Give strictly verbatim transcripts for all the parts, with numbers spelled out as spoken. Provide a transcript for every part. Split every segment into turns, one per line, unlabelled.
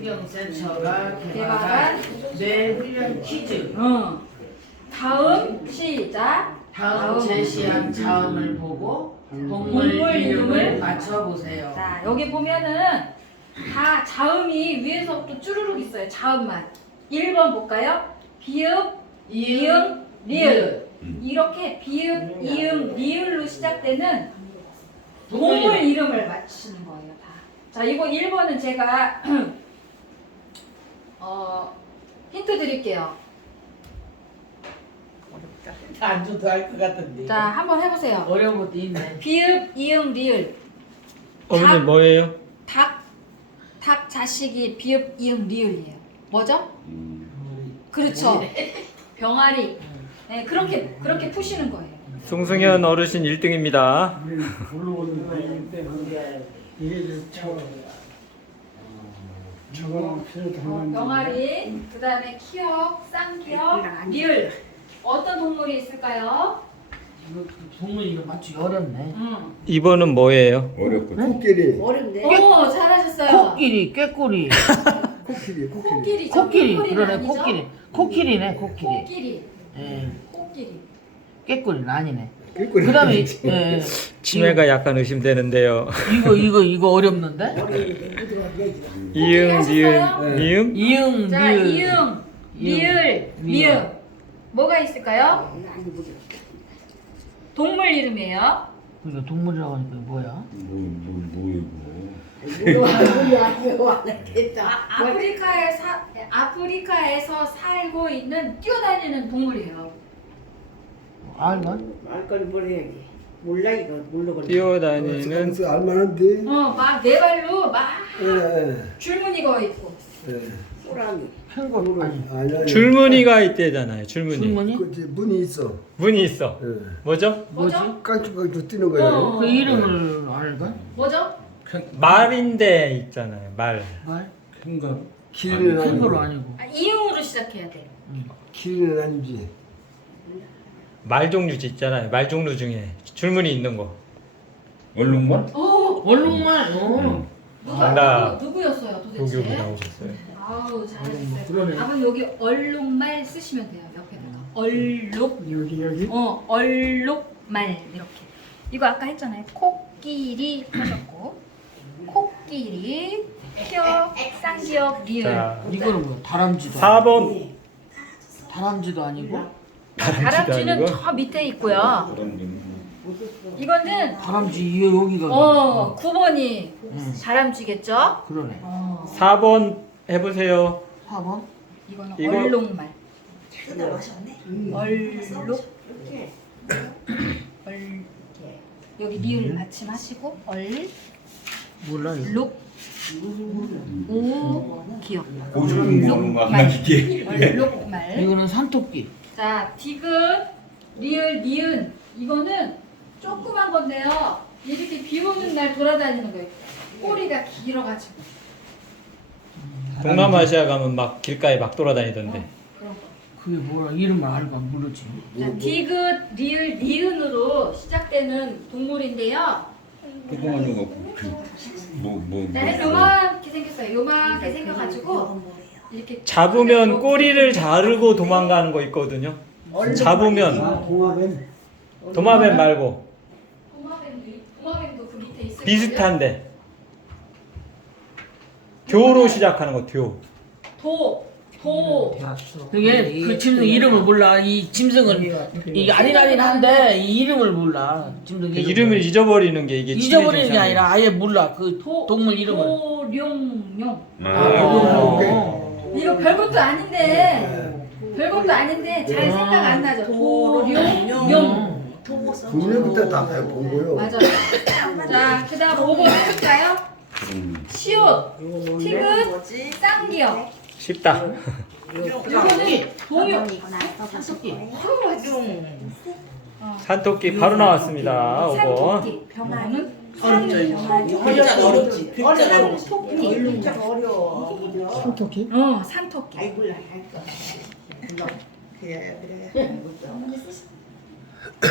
환경센터가
개발한
개발한 뇌훈련 퀴즈.
어. 다음 시작.
다음 제시한 자음을 보고 동물
동물
이름을
이름을
맞춰보세요.
자, 여기 보면은 다 자음이 위에서부터 쭈루룩 있어요. 자음만. 일 번 볼까요? 비읍, 이응, 리을. 이렇게 비읍, 이응, 리을로 시작되는 동물 이름을 맞히는 거예요. 다. 자, 이거 일 번은 제가 어, 힌트 드릴게요.
안 줘도 할 것 같은데.
자, 한번 해보세요.
어려운 것도 있네.
비읍, 이응, 리을.
어머니
닭.
뭐예요?
닭, 닭 자식이 비읍, 이응, 리을이에요. 뭐죠? 그렇죠. 병아리. 네, 그렇게 그렇게 푸시는 거예요.
송승현 어르신 일 등입니다.
어, 병아리, 그 다음에 키역, 쌍기역, 리을. 어떤 동물이 있을까요?
동물 이름 맞추기 어렵네.
음.
이 번은 뭐예요?
어렵거든. 코끼리.
어렵네.
오, 잘하셨어요.
코끼리, 꾀꼬리.
코끼리, 코끼리.
코끼리.
코끼리,
코끼리는
그러네.
아니죠?
코끼리. 코끼리네, 코끼리.
코끼리.
예,
코끼리.
꾀꼬리는 아니네.
꾀꼬리.
그다음에 예,
치매가 약간 의심되는데요.
이거 이거 이거 어렵는데?
이응,
하셨어요?
니은, 니은?
이응,
자,
리을.
이응, 리을, 리을. 뭐가 있을까요? 동물 이름이에요.
이거 동물이라고 하니까 뭐야?
뭐, 뭐, 뭐이고.
됐다.
아, 아프리카에 사, 아프리카에서 살고 있는 뛰어다니는 동물이에요.
알마?
말거리 모르겠지. 몰라 이거 모르거든.
뛰어다니는
그 알만한데.
어, 막 네 발로 막
예,
줄무늬 거 있고.
예.
소라미.
캥거루 아니.
아니, 아니.
줄무늬가 있대잖아요. 줄무늬.
줄무늬?
그 이제 문이 있어.
문이 있어.
예.
뭐죠?
뭐죠?
깡충깡충 뛰는 거예요.
어.
그 이름을 알까?
뭐죠?
말인데 있잖아요. 말.
말?
길이는
캥거루
아니고.
아니고.
아, 이응으로 시작해야 돼요.
길이는 아니지.
말 종류지 있잖아요. 말 종류 중에 줄무늬 있는 거.
얼룩말?
오,
얼룩말. 어.
누가
정답.
누구, 누구였어요,
여기
도대체?
여기 나오셨어요.
아우, 잘하셨어요. 아버님 여기 얼룩말 쓰시면 돼요. 옆에다가 얼룩.
여기 여기.
어, 얼룩말 이렇게. 이거 아까 했잖아요. 코끼리 하셨고, 코끼리, 키역, 쌍기역, 리을.
자,
이거는 뭐야? 다람쥐도.
사 번.
다람쥐도 아니고.
다람쥐는
아니고?
저 밑에 있고요. 이거는
다람쥐 이 여기가.
어, 구 번이
응.
다람쥐겠죠?
그러네.
어,
사 번 해보세요.
사 번?
이거는
이거-
얼룩말.
크다 마셨네.
얼룩.
이렇게.
얼. 여기 리을 받침하시고 얼룩.
몰라 이거.
오 기억.
고주 공부하는 거 하나 이게.
얼룩말.
이거는 산토끼.
자, 디귿, 리을, 니은. 이거는 조그만 건데요. 이렇게 비 오는 날 돌아다니는 거예요. 꼬리가 길어가지고.
동남아시아 가면 막 길가에 막 돌아다니던데.
그런 거.
그게 뭐야? 이름을 알까 모르지.
자, 디귿, 리을, 니은으로 시작되는 동물인데요.
조그만 거. 뭐, 뭐,
네, 요만하게 생겼어요. 요만하게 생겨가지고 이렇게
잡으면 꼬리를 자르고 도망가는 거 있거든요. 잡으면
동화뱀.
도마뱀 말고
도마뱀도 도마뱀도 그 밑에 있을
비슷한데 듀로 시작하는 거 듀.
도, 도.
그게 그 짐승 이름을 몰라. 이 짐승은 이게 아니라니한데 이 이름을 몰라. 짐승
그
이름을.
이름을 잊어버리는 게 이게
잊어버리는 게
친해지잖아요.
아니라 아예 몰라. 그
도,
동물 이름을.
도룡룡.
아,
이거 별것도 아닌데 별것도 아닌데 잘 생각 안 나죠. 도룡룡.
국내부터 다 본 거요.
맞아요. 자, 그다음 오 번 해볼까요? 시옷, 티귿, 쌍기역.
쉽다.
이거는 동요.
산토끼.
산토끼 바로 나왔습니다. 오 번.
산토끼. 병아는 산토끼.
어렵지 어렵지. 어렵지. 토끼. 어려워.
산토끼?
어, 산토끼.
아이 몰라 할거. 그래 그래.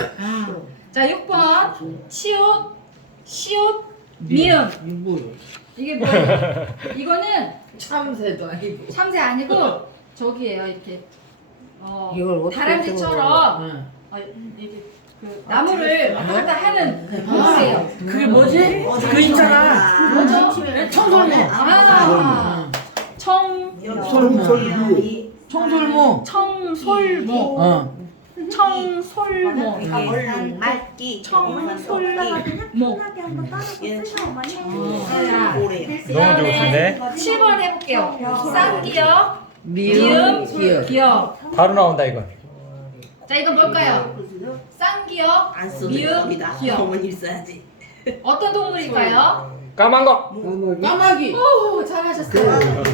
자, 육 번. 시옷, 시옷, 미음.
이거 뭐야?
이게 뭐예요? 이거는
참새도 아니고.
참새 아니고 저기예요. 이렇게 어,
이걸 어떻게
다람쥐처럼
응.
어, 이게 그 나무를 왔다 갔다 하는 그 모습이에요.
그게 뭐지? 그 있잖아.
뭐죠?
청설모.
아, 청
솔솔이
청설모.
청솔모.
어.
청솔모. 이게
얼룩 말기
청솔모. 자,
모래
너무 좋으신데?
칠 번 해볼게요. 쌍기역,
미음,
미음,
기역.
기역.
바로 나온다 이건.
자, 이건 뭘까요? 쌍기역,
안 쓰는
미음,
겁니다.
기역.
어머니 써야지.
어떤 동물일까요?
까만 거.
까마귀.
오, 잘하셨어요.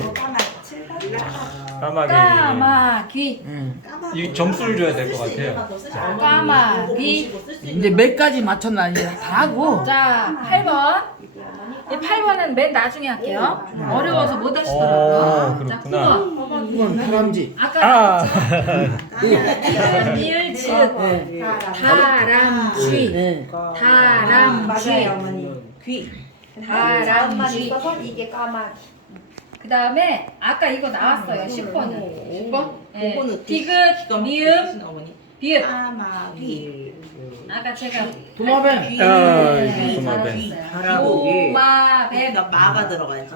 까마귀.
까마귀.
응.
이 점수를 줘야 될 것 같아요.
까마귀.
이제 몇 가지 맞췄나 이제 다 하고.
자, 팔 번. 이 팔 번은 맨 나중에 할게요. 어려워서 못
오,
하시더라고요. 자,
그렇구나.
구 번.
이건 다람쥐.
아까
아.
이은, 미을, 지읒.
네.
다람쥐.
네.
다람쥐.
귀.
다람쥐.
이게 까마귀.
그 다음에 아까 이거 나왔어요. 십 번은.
십 번?
네.
그거는
디귿,
기가
미음,
막히신 어머니.
비읍.
까마귀.
아까 제가
도마뱀.
아,
네,
이거 도마뱀.
잘하셨어요. 도마뱀.
그러니까 마가 들어가야지.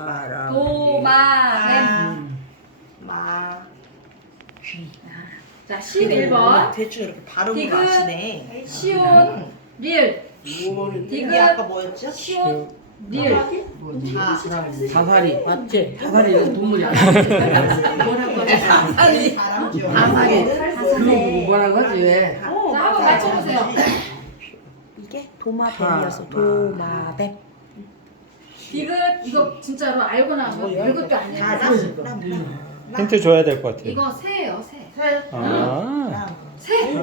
도마뱀.
마.
자, 십일 번.
대충 이렇게 발음을
디귿.
아시네.
시온, 리을.
이게 아까 뭐였죠?
시온, 리을.
자,
다사리. 맞지? 다사리 이거 동물이 아니야. 뭐라고 하지? 다사리.
다람쥐.
그거 뭐라고 하지 왜?
자, 한번 맞춰보세요.
이게 도마뱀이었어. 도마뱀.
디귿, 이거 진짜로 알고 나면 별것도 아니에요.
힌트 줘야 될 것 같아요.
이거 새예요, 새.
아.
새.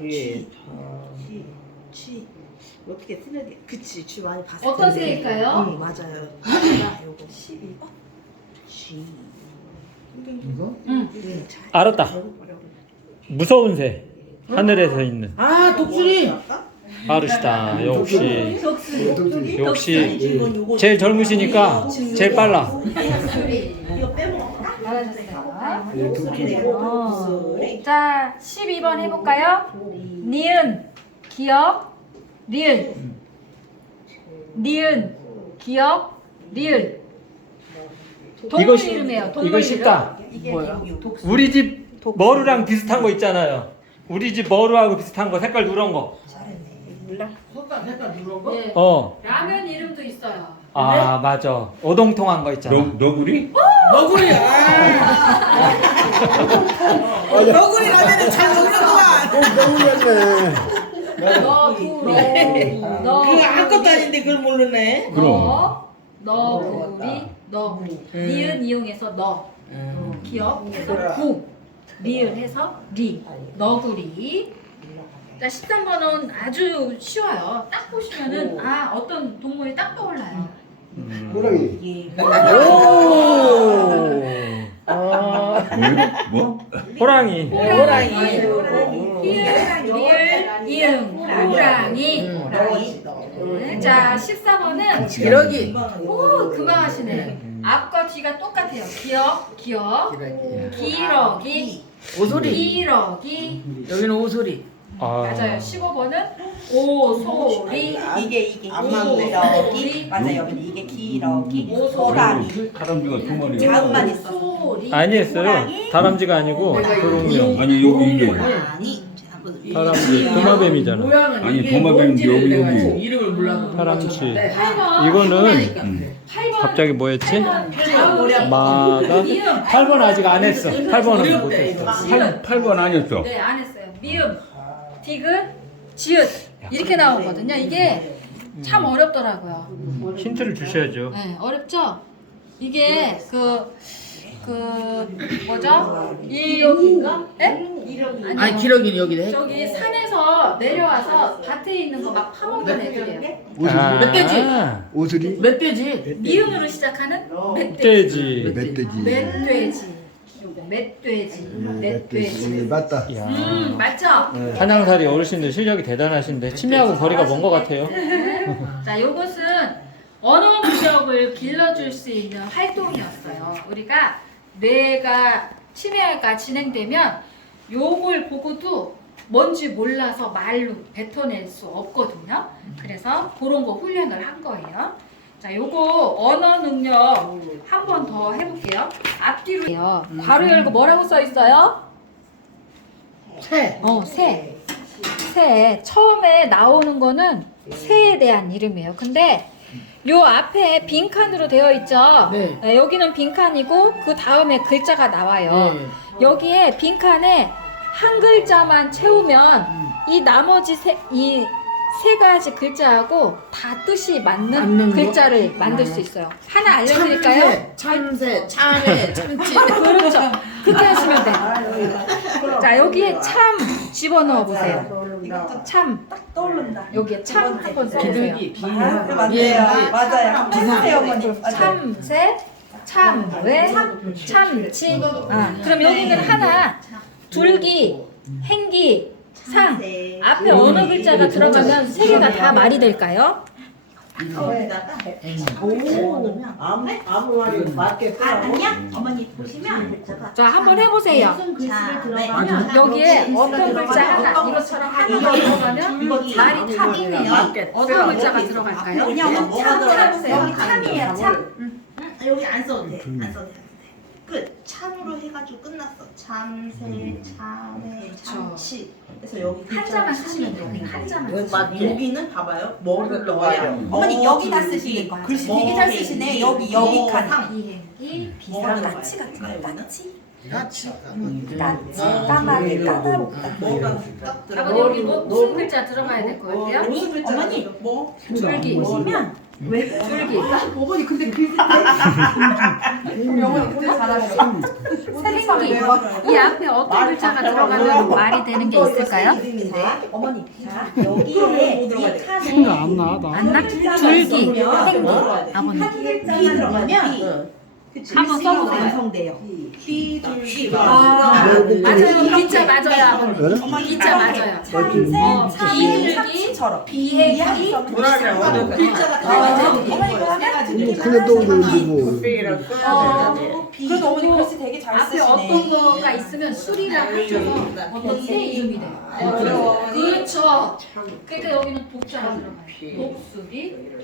쥐. 어떻게 쓰는 게? 그치, 쥐 많이 봤어.
어떤 새일까요?
응, 맞아요. 자, 요거 십이 번. 쥐.
이거?
응.
알았다. 무서운 새. 하늘에서 있는.
아 독수리.
빠르시다. 역시.
독수리.
역시 제일 젊으시니까 제일 빨라.
독수리.
이거 빼먹어.
잘하셨어요.
독수리네.
어.
독수리.
자, 십이 번 해볼까요? 니은, 기역, 리을. 니은, 기역, 리을. 동물
이거 쉽-
이름이에요. 동물
이거 쉽다.
이게
뭐야?
독수.
우리 집 머루랑 비슷한 거 있잖아요. 우리 집 머루하고 비슷한 거 색깔 누런 거.
몰라.
색깔 색깔 누런 거?
네.
어.
라면 이름도 있어요.
아 맞아. 오동통한 거 있잖아.
너 너구리?
너구리야.
너구리 라면은 잘 먹는구만.
너구리였네.
너구리. 너.
그거 아무것도 아닌데 그걸 모르네.
너. 너구리. 너구리. 니은 이용해서 너. 기억 해서 구. 리을 해서 리. 너구리. 자, 십삼 번은 아주 쉬워요. 딱 보시면은 아 어떤 동물이 딱 떠올라요.
호랑이.
이게
오.
아.
뭐?
호랑이.
호랑이. 리을, 리을, 이응, 호랑이. 네, 자, 십사 번은
기러기.
오 금방 하시네. 앞과 뒤가 똑같아요. 기억, 기억. 기러기.
오소리.
기러기.
여기는 오소리.
아.
맞아요. 십오 번은 오소리.
이게 이게
오소리.
기러기 맞아요. 어머니. 이게 기러기 호랑이
다람쥐가 두 마리.
자음만 있어.
소리.
아니었어요. 다람쥐가 아니고 도롱뇽.
아니 여기 이게
호랑이
다람쥐. 도마뱀이잖아.
모양은
아니,
이게
도마뱀
뭔지를
여기,
내가
여기.
지금 이름을 몰라서
다람쥐.
맞췄는데.
팔 번.
이거는
음.
팔 번.
갑자기 뭐였지?
자음.
마가
미음.
팔 번 아직 안 했어. 팔 번은 못 했어.
팔, 팔 번 아니었어.
네, 안 했어요. 미음, 디귿, 지읒 이렇게 나오거든요. 이게 참 어렵더라고요.
힌트를 주셔야죠.
네, 어렵죠? 이게 그, 그 뭐죠? 기러기인가? 네?
아니
아니요.
기러기는 여기다 해.
저기 산에서 내려와서 밭에 있는 거 막 파먹는 애들이에요.
아.
멧돼지.
오수리?
멧돼지. 미음으로 시작하는
멧돼지.
멧돼지.
멧돼지.
멧돼지. 요거 멧돼지. 멧돼지.
맞다.
야.
음, 맞죠?
한양살이 어르신들 실력이 대단하신데 치매하고 거리가 먼 것 같아요.
자, 요것은 언어 능력을 길러줄 수 있는 활동이었어요. 우리가 뇌가 치매가 진행되면 요걸 보고도 뭔지 몰라서 말로 뱉어낼 수 없거든요. 그래서 그런 거 훈련을 한 거예요. 자, 요거 언어 능력 한 번 더 해볼게요. 앞뒤로요. 괄호 열고 뭐라고 써 있어요?
새.
어, 새. 새. 처음에 나오는 거는 새에 대한 이름이에요. 근데 요 앞에 빈칸으로 되어 있죠?
네.
네, 여기는 빈칸이고 그 다음에 글자가 나와요.
네.
여기에 빈칸에 한 글자만 채우면 이 나머지 세, 이 세 가지 글자하고 다 뜻이 맞는,
맞는 거?
글자를 만들 수 있어요. 하나 알려드릴까요?
참새, 참새, 참치.
그렇죠. 그렇게 하시면 돼요. 자, 여기에 참 집어넣어 보세요.
이것도
참.
딱 떠오른다.
여기에 참 한번 써보세요.
비둘기, 비.
아, 맞아요.
예,
맞아요. 해주세요, 어머니. 맞아요.
참새, 참외, 참치. 아, 그럼 여기는 하나, 둘기, 행기, 상. 앞에 어느 글자가 들어가면 세 개가 다 말이 될까요?
거기다가
오, 아무 아무 말이 맞게
아, 아니야? 어머니 보시면
자, 한번 해보세요.
무슨 글씨를 들어가면
여기에 어떤 글자 하나, 이것처럼 하나가 들어가면 말이 탑이네요. 어떤 글자가 들어갈까요?
그냥 참 해보세요. 여기 참이에요. 참. 여기 안 써도 돼. 안 써도 돼. 끝. 참으로 해가지고 끝났어. 참새, 참외, 참치. 그래서 여기
한자만 쓰시면 돼요. 한자만.
여기는 봐봐요. 뭐를 넣어야
어머니 여기다 쓰시는 거야. 글씨 되게 잘 쓰시네. 여기 여기 칸.
비행기,
뭐가
비상.
까치 같은 거 까치?
같이.
까치. 까마귀 까다롭다.
뭐가 딱
아버님 여기 뭐 무슨 글자 들어가야 될 것 같아요?
무슨 글자
어머니.
뭐?
줄기.
보시면 왜
줄기.
어머니 근데 글씨 우리 어머니 근데 잘하셔.
생기. 이 앞에 어떤 글자가 들어가면 말이 되는 게 있을까요?
자, 어머니. 자, 여기에 이 칸에
생각 안 나, 나.
안 나? 줄기. 행기. 아버님.
한 글자가 들어가면
한번 써보세요.
완성돼요. 비둘기.
아, 맞아요. 기자 맞아요, 아버님. 기자 맞아요.
참새,
어,
참외,
비둘기,
참치처럼.
비행기.
뭐라냐? 글자가
아,
들어가야
어머니 그러면
그게 또 뭐.
어,
그래도 어머니 글씨 되게 잘
앞에
쓰시네.
어떤 거가 있으면 술이랑 합쳐서 어떤 새 이름이 돼요. 그렇죠. 그러니까 여기는 복자가 들어가요. 복술이.